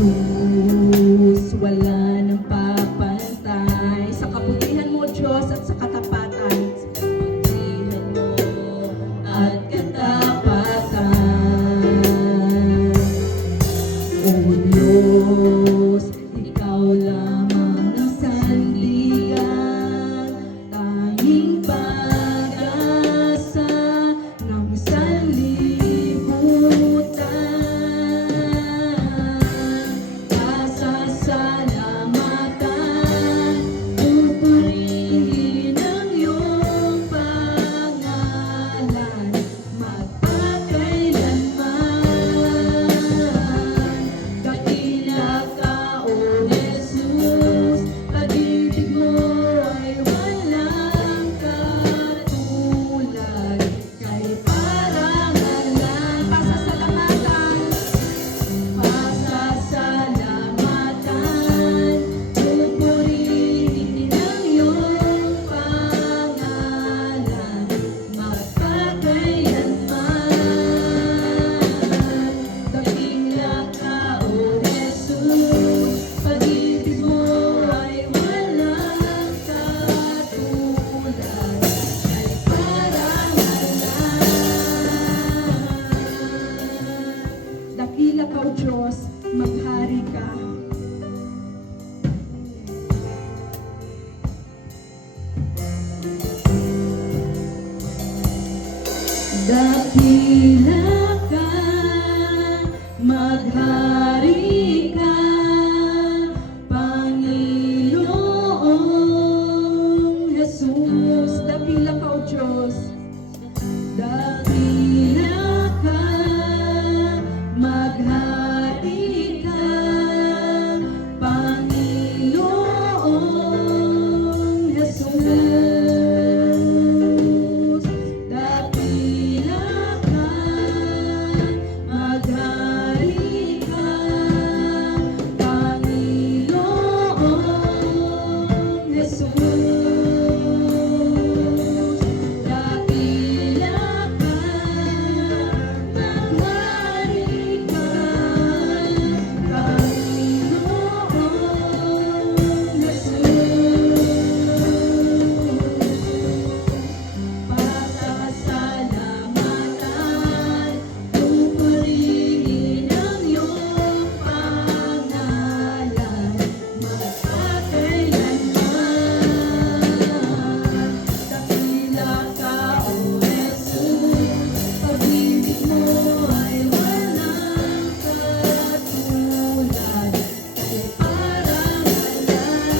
Jesus, wala nang papantay sa kabutihan mo, Diyos, at sa katapatan. Sa kabutihan mo at katapatan. O Diyos, ikaw lamang ang sandigan, tanging pag-asa ng sanlibutan. Pasasalamatan, pupurihin ang iyong pangalan, magpakailanman. Dakila ka, O Jesus, pag-ibig mo ay walang katulad, kay parangalan. Pasasalamatan, pupurihin ang iyong pangalan, magpakailanman. Dakila ka, O Jesus, pag-ibig mo ay walang katulad, kay parangalan. Dakila ka, O Diyos, maghari ka. Dakila ka, maghari ka, Panginoong Jesus. Dakila ka, O Diyos. Dakila ka, maghari ka, Panginoong Jesus. Dakila ka, maghari ka, Panginoong Jesus. Dakila ka, maghari ka, Panginoong Jesus. Pasasalamatan, pupurihin ang iyong pangalan, magpakailanman. Dakila ka, O Jesus, pag-ibig mo ay walang katulad, kay parangalan.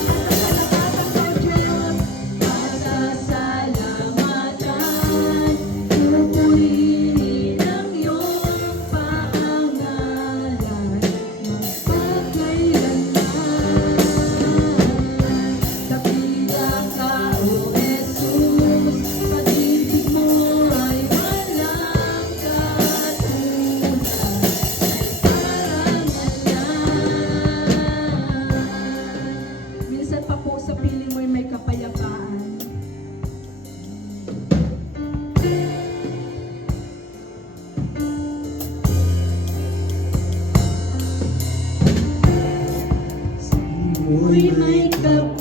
Pasasalamatan, pupurihin ang iyong pangalan, magpakailanman. Dakila ka, O Jesus, pag-ibig mo ay walang katulad, kay parangalan. Minsan pa po sa piling mo'y may kapayapaan. Mo'y may kapayapaan.